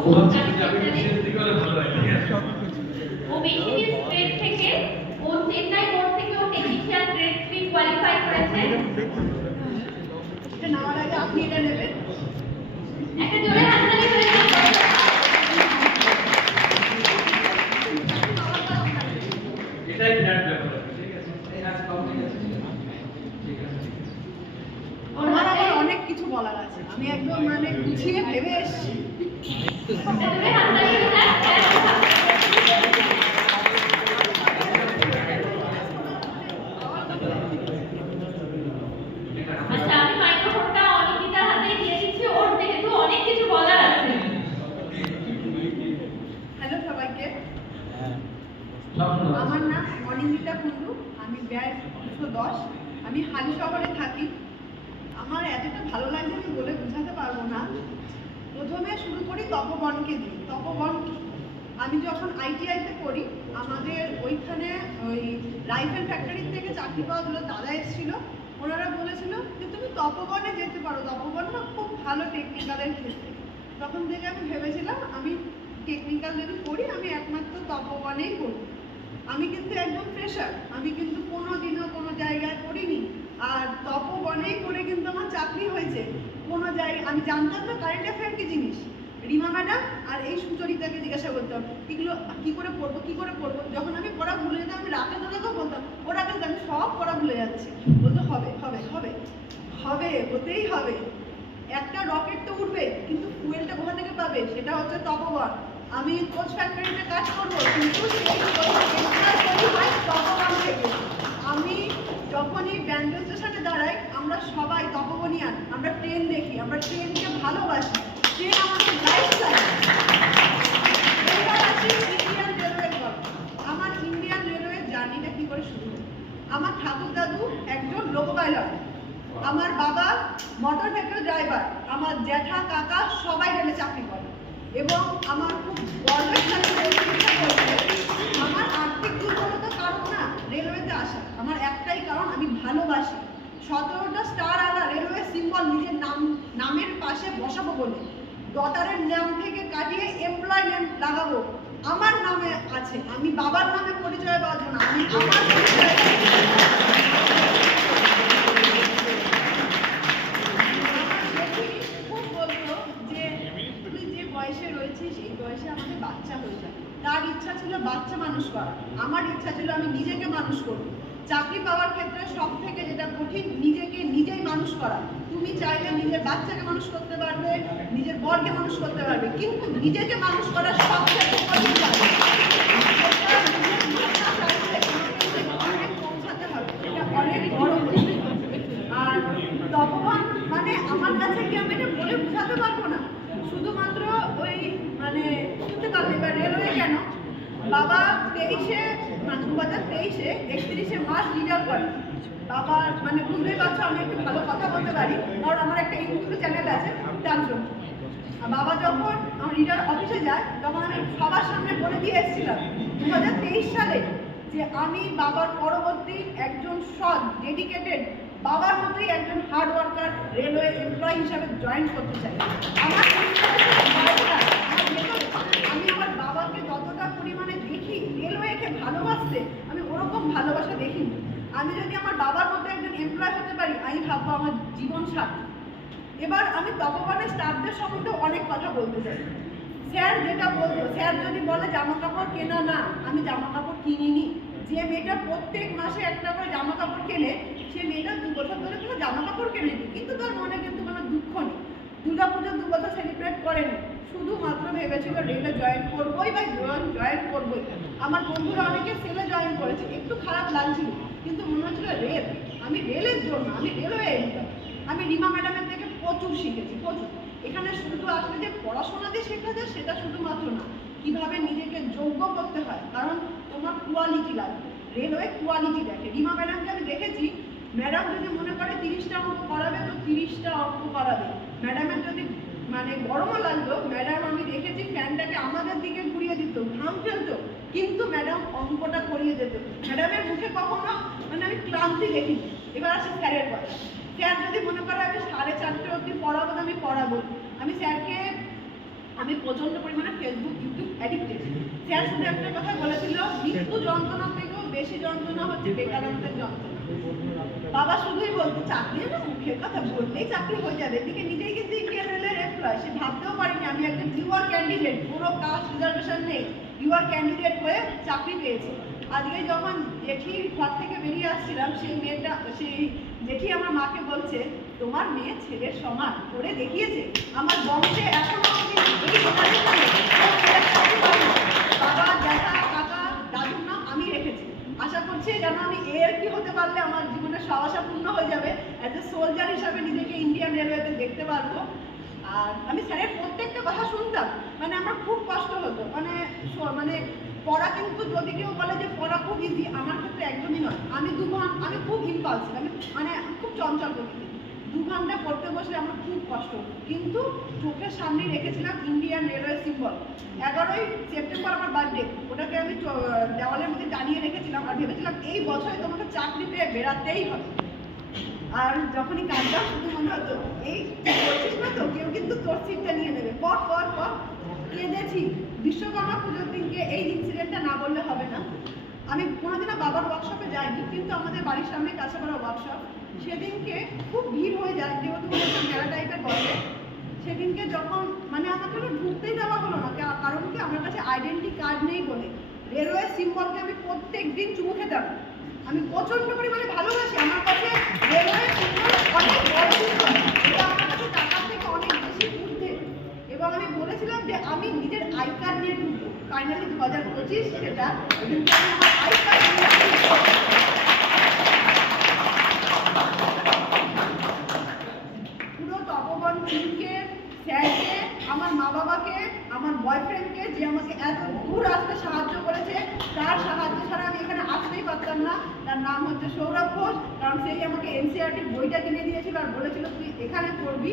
ও বেশি স্টেট থেকে ও চেন্নাই বোর্ড থেকে ও টেকনিশিয়ান গ্রেড 3 কোয়ালিফাই করেছে। এটা নেওয়ার আগে আপনি এটা নেবেন। একটা জোরে হাততালি হয়েছে। এটাই বিরাট ব্যাপার। ঠিক আছে, এই আজ কম ঠিক আছে। ঠিক আছে, আমার আবার অনেক কিছু বলার আছে, আমি একদম মানে গুছিয়ে ভেবে এসেছি। একটা জোরে হাততালি হয়েছে। আচ্ছা, আমি মাইক্রোফোনটা অনিন্দিতার হাতে দিয়ে দিচ্ছি, ওর যেহেতু অনেক কিছু বলার আছে। হ্যালো সবাইকে, সব শোনো। আমার নাম অনিন্দিতা কুন্ডু, আমি ব্যাচ 210, আমি হালি শহরে থাকি। আমার এতটা ভালো লাগছে আমি বলে বোঝাতে পারবো না। প্রথমে শুরু করি তপবনকে দিয়ে। তপবন আমি যখন আইটিআইতে পড়ি, আমাদের ওইখানে ওই রাইফেল ফ্যাক্টরি থেকে চাকরি পাওয়াগুলো দাদা এসেছিল, ওনারা বলেছিল যে তুমি তপবনে যেতে পারো, তপবন না খুব ভালো টেকনিক্যালের ক্ষেত্রে। তখন থেকে আমি ভেবেছিলাম আমি টেকনিক্যাল যদি পড়ি আমি একমাত্র তপবনেই পড়ব। আমি কিন্তু একদম ফ্রেশার, আমি কিন্তু কোনোদিনও কোনো জায়গায় পড়িনি, আর তপবনেই করে কিন্তু আমার চাকরি হয়েছে। কোনো জায়গায় আমি জানতাম না কারেন্ট অ্যাফেয়ার কি জিনিস। রিমা ম্যাডাম আর এই সুচরিতাকে জিজ্ঞাসা করতাম এগুলো কী করে পড়বো কী করে পড়বো। যখন আমি পড়া ভুলে যেতাম আমি রাতে দাদাকেও বলতাম, ও রাতে আমি সব পড়া ভুলে যাচ্ছি। বলতো হবে হবে হবে হবে, হতেই হবে। একটা রকেট তো উঠবে, কিন্তু ফুয়েলটা কোথা থেকে পাবে, সেটা হচ্ছে তপবন। আমি কোচ ফ্যাক্টরিতে কাজ করবো, কিন্তু সেই তপবন থেকে। আমি যখনই ব্যান্ডেল স্টেশনে দাঁড়াই, আমরা সবাই তপবনিয়ান, আমরা ট্রেন দেখি, আমরা ট্রেনকে ভালোবাসি, ট্রেন আমাদের লাইফস্টাইল। এবার আসি ইন্ডিয়ান রেলওয়ের গল্প। আমার ইন্ডিয়ান রেলওয়ের জার্নিটা কী করে শুরু হলো। আমার ঠাকুর দাদু একজন লোকো পাইলট, আমার বাবা মোটর ভেহিকল ড্রাইভার, আমার জ্যাঠা কাকা সবাই রেলে চাকরি করে। এবং আমার খুব গর্বের সাথে বলতে ইচ্ছা করছে, আমার আর্থিক দুর্বলতার কারণ না রেলওয়েতে আসা, আমার একটাই কারণ, আমি ভালোবাসি। 17টা স্টার আলা রেলওয়ে সিম্বল নিজের নামের পাশে বসাবো বলে, ডটারের নাম থেকে কাটিয়ে এমপ্লয় নেম লাগাবো আমার নামে আছে। আমি বাবার নামে পরিচয় পাওয়ার জন্য, আমি আমার পরিচয় খুব বলতো যে তুই যে বয়সে রয়েছিস এই বয়সে আমাদের বাচ্চা হয়ে যায়। তার ইচ্ছা ছিল বাচ্চা মানুষ করা, আমার ইচ্ছা ছিল আমি নিজেকে মানুষ করব। চাকরি পাওয়ার ক্ষেত্রে সব থেকে যেটা কঠিন, নিজেকে নিজেই মানুষ করা। তুমি চাইলে নিজের বাচ্চাকে মানুষ করতে পারবে, নিজের বরকে মানুষ করতে পারবে, কিন্তু নিজেকে মানুষ করা সব থেকে কঠিন কাজ। অনেক পৌঁছাতে হবে, এটা অনেক বড় কঠিন। আর তপবন মানে আমার কাছে কি আমি এটা বলে বোঝাতে পারবো না। শুধুমাত্র ওই মানে শুনতে পারবে বা রেলওয়ে কেন, বাবা 2023-এ 31শে মার্চ রিটায়ার করে। বাবা মানে বুঝতেই পারছো আমি একটু ভালো কথা বলতে পারি, কারণ আমার একটা ইউটিউব চ্যানেল আছে তার জন্য। বাবা যখন আমার রিটায়ার অফিসে যায়, তখন আমি সবার সামনে বলে দিয়ে এসেছিলাম 2023 সালে যে আমি বাবার পরবর্তী একজন সৎ ডেডিকেটেড বাবার মতোই একজন হার্ড ওয়ার্কার রেলওয়ে এমপ্লয়ি হিসাবে জয়েন করতে চাই। আমার আমি আমার বাবাকে যতটা পরিমাণে দেখি রেলওয়েকে ভালোবাসতে, আমি ওরকম ভালোবাসা দেখিনি। আমি যদি আমার বাবার মতো একজন এমপ্লয় হতে পারি, আমি ভাববো আমার জীবন সার্থক। এবার আমি তপবনের স্টাফদের সম্বন্ধে অনেক কথা বলতে চাই। স্যার যেটা বলতো, স্যার যদি বলে জামা কাপড় কেনা না, আমি জামা কাপড় কিনিনি। যে মেয়েটা প্রত্যেক মাসে একটা করে জামা কাপড় কেনে, সে মেয়েটা 2 বছর ধরে কোনো জামা কাপড় কেনেনি, কিন্তু তার মনে কিন্তু কোনো দুঃখ নেই। দুর্গাপুজো 2 বছর সেলিব্রেট করেনি, শুধুমাত্র ভেবেছিল রেলে জয়েন করবোই বা জয়েন করবোই। আমার বন্ধুরা অনেকে সেলে জয়েন করেছে, একটু খারাপ লাগছিল, কিন্তু মনে হচ্ছিল রেল, আমি রেলের জন্য, আমি রেলওয়ে এমপ্লয়। আমি রিমা ম্যাডামের থেকে প্রচুর শিখেছি, প্রচুর। এখানে শুধু আসলে যে পড়াশোনা দিয়ে শেখা যায় সেটা শুধুমাত্র না, কীভাবে নিজেকে যোগ্য করতে হয়, কারণ তোমার কোয়ালিটি লাগবে। রেলওয়ে কোয়ালিটি দেখে। রিমা ম্যাডামকে আমি দেখেছি, ম্যাডাম যদি মনে করে 30টা অঙ্ক করাবে তো 30টা অঙ্ক করাবে। ম্যাডামের যদি মানে গরমও লাগতো, ম্যাডাম আমি দেখেছি ফ্যানটাকে আমাদের দিকে ঘুরিয়ে দিত, ঘাম ফেলতো, কিন্তু ম্যাডাম অঙ্কটা করিয়ে যেত। ম্যাডামের মুখে কখনো মানে আমি ক্লান্তি দেখিনি। এবার আসে স্যারের কথা। স্যার যদি মনে করে আমি 4:30 অবধি পড়াবো, আমি পড়াবো। আমি স্যারকে আমি প্রচন্ড পরিমাণে ফেসবুক ইউটিউব অ্যাডিক্টেড। স্যার শুধু একটা কথা বলেছিল, মৃত্যু যন্ত্রণা থেকেও বেশি যন্ত্রণা হচ্ছে বেকারত্বের যন্ত্রণা। বাবা শুধুই বলতো চাকরি না, মুখের কথা বললেই চাকরি হয়ে যাবে। এদিকে নিজেই কিন্তু ইন্ডিয়ান রেলের এমপ্লয়, সে ভাবতেও পারিনি আমি একটা ইউআর ক্যান্ডিডেট, কোনো কাস্ট রিজার্ভেশন নেই, ইউআর ক্যান্ডিডেট হয়ে চাকরি পেয়েছি। আজকে যখন জেঠির ঘর থেকে বেরিয়ে আসছিলাম, সেই জেঠি আমার মাকে বলছে, তোমার মেয়ে ছেলের সমান করে দেখিয়েছে, আমার বংশে এখনো অবধি এই জেনারেশনে বাবা, জ্যাঠা, কাকা, দাদুর নাম আমি রেখেছি। আশা করছি যেন আমি এএলপি হতে পারলে আমার জীবনের সব আশা পূর্ণ হয়ে যাবে। অ্যাজ এ সোলজার হিসাবে নিজেকে ইন্ডিয়ান রেলওয়েতে দেখতে পারবো। আর আমি স্যারের প্রত্যেকটা কথা শুনতাম, মানে আমার খুব কষ্ট হতো, মানে পড়া কিন্তু যদি কেউ বলে যে পড়া খুব ইজি, আমার ক্ষেত্রে একদমই নয়। আমি খুব ইম্পালসিভ, আমি খুব চঞ্চল প্রকৃতি। 2 ঘন্টা পড়তে বসলে আমার খুব কষ্ট হতো, কিন্তু চোখের সামনে রেখেছিলাম ইন্ডিয়ান রেলওয়ে সিম্বল। 11ই সেপ্টেম্বর আমার বার্থডে, ওটাকে আমি দেওয়ালের মধ্যে টানিয়ে রেখেছিলাম আর ভেবেছিলাম এই বছরে তোমাকে চাকরি পেয়ে বেরাতেই হবে। আর যখনই কাজটা শুধু মনে হতো এই করছিস না তো, কেউ কিন্তু তোর সিটটা নিয়ে নেবে, পর পর পর কেঁদেছি। বিশ্বকর্মা পুজোর দিনকে এই ইনসিডেন্টটা না বললে হবে না। আমি কোনোদিনও বাবার ওয়ার্কশপে যাইনি, কিন্তু আমাদের বাড়ির সামনে কাছাপাড়া ওয়ার্কশপ, সেদিনকে খুব ভিড় হয়ে যায়, যেহেতু একটা মেলা টাইপের বসে। সেদিনকে যখন আমাকে ঢুকতেই দেওয়া হলো না, কারণ কি আমার কাছে আইডেন্টি কার্ড নেই বলে। রেলওয়ে সিম্বলকে আমি প্রত্যেক দিন চুমু খেতাম, আমি প্রচন্ড পরিমাণে ভালোবাসি। আমার কাছে রেলওয়ে সিম্বল অনেক বড় সিম্বল, এটা আমার কাছে টাকার থেকে অনেক বেশি ঊর্ধ্বে। এবং আমি বলেছিলাম যে আমি নিজের আই কার্ড নিয়ে ঢুকবো। ফাইনালি 2025 সেটা, কিন্তু আমি আমার আই কার্ড নিয়ে পুরো তপবন টিমকে, স্যারকে, আমার মা বাবাকে, আমার বয়ফ্রেন্ডকে, যে আমাকে এত দূর আসতে সাহায্য করেছে, তার সাহায্য ছাড়া আমি এখানে আসতেই পারতাম না। তার নাম হচ্ছে সৌরভ ঘোষ, কারণ সেই আমাকে এনসিইআরটির বইটা কিনে দিয়েছিল আর বলেছিল তুই এখানে পড়বি,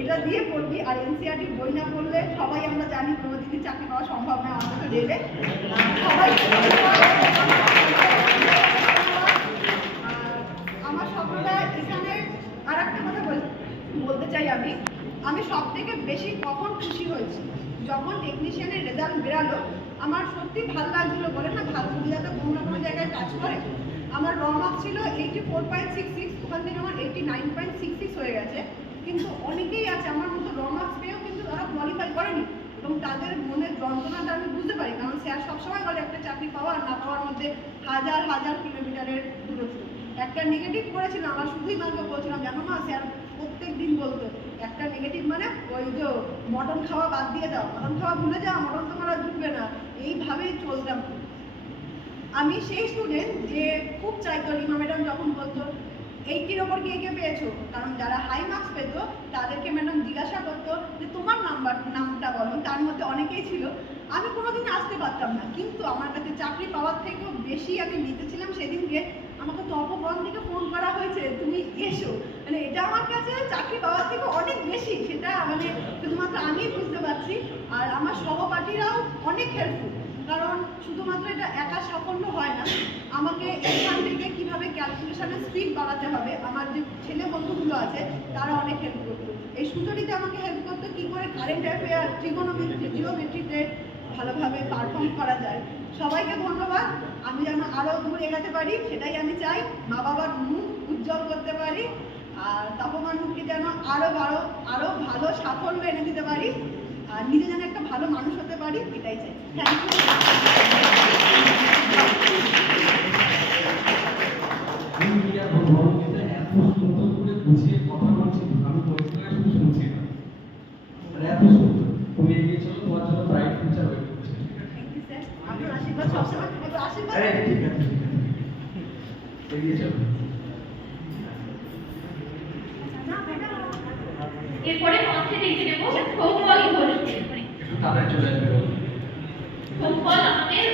এটা দিয়ে পড়বি। আর এনসিইআরটির বই না পড়লে সবাই আমরা জানি কোনোদিনই চাকরি পাওয়া সম্ভব নয়, আমাকে রেলে সবাই। আমার স্বপ্নটা এখানে আর একটা কথা বলতে চাই, আমি সব থেকে বেশি কখন খুশি হয়েছি যখন টেকনিশিয়ানের রেজাল্ট বেরালো। আমার সত্যি ভালো লাগছিল, বলে না ভাগ্য বিধাতা কোনো না কোনো জায়গায় কাজ করে। আমার র মার্কস ছিল 84.66, ওখান থেকে আমার 89.66 হয়ে গেছে। কিন্তু অনেকেই আছে আমার মতো র মার্কস পেয়েও কিন্তু তারা কোয়ালিফাই করেনি, এবং তাদের মনের যন্ত্রণাটা আমি বুঝতে পারি, কারণ স্যার সবসময় বলে একটা চাকরি পাওয়া আর না পাওয়ার মধ্যে হাজার হাজার কিলোমিটারের দূরত্ব। একটা নেগেটিভ করেছিলাম, আমার শুধুই মাকে বলছিলাম, জানো না স্যার প্রত্যেক দিন বলতো একটা নেগেটিভ ওই যে মটন খাওয়া বাদ দিয়ে দাও, মটন খাওয়া ভুলে যাও, মটন তোমার আর ঢুকবে না। এইভাবেই চলতাম। আমি সেই স্টুডেন্ট যে খুব চাইতো, রিমা ম্যাডাম যখন বলতো 80-র ওপর কে পেয়েছো, কারণ যারা হাই মার্কস পেতো তাদেরকে ম্যাডাম জিজ্ঞাসা করতো যে তোমার নামটা বলো, তার মধ্যে অনেকেই ছিল। আমি কোনোদিন আসতে পারতাম না, কিন্তু আমার কাছে চাকরি পাওয়ার থেকেও বেশি আমি নিতেছিলাম সেদিনকে আমাকে তপবন থেকে ফোন করা হয়েছে, তুমি এসো। এটা আমার কাছে চাকরি পাওয়ার থেকে অনেক বেশি, সেটা শুধুমাত্র আমিই বুঝতে পারছি। আর আমার সহপাঠীরাও অনেক হেল্পফুল, কারণ শুধুমাত্র এটা একা সাফল্য হয় না, আমাকে এখান থেকে কীভাবে ক্যালকুলেশনের স্পিড বাড়াতে হবে, আমার যে ছেলে বন্ধুগুলো আছে তারা অনেক হেল্প করতো। এই সুচরিতে আমাকে হেল্প করতো কী করে কারেন্ট অ্যাফেয়ার, জিওমেট্রিতে ভালোভাবে পারফর্ম করা যায়। সবাইকে ধন্যবাদ। আমি যেন আরও দূর এগাতে পারি সেটাই আমি চাই, মা বাবার মুখ উজ্জ্বল করতে পারি, আর তপমানকে যেন আরও ভালো সাফল্য এনে দিতে পারি, আর নিজে যেন একটা ভালো মানুষ হতে পারি, এটাই চাই। Thank you. এত সুন্দর করে বুঝিয়ে কথা বলছি, আমি পরিষ্কার শুধু শুনছি না, এত সুন্দর। তুমি এগিয়ে চলো, তোমার জন্য ব্রাইট ফিউচার ওয়েট করছে। থ্যাংক ইউ স্যার, আপনার আশীর্বাদ সবসময়, একটু আশীর্বাদ। ঠিক আছে, এগিয়ে চলো। এরপরে মঞ্চে ডেকে নেব খোকবল ঘোষকে। একটু তাড়াতাড়ি চলে আসবে। খোকবল আমাদের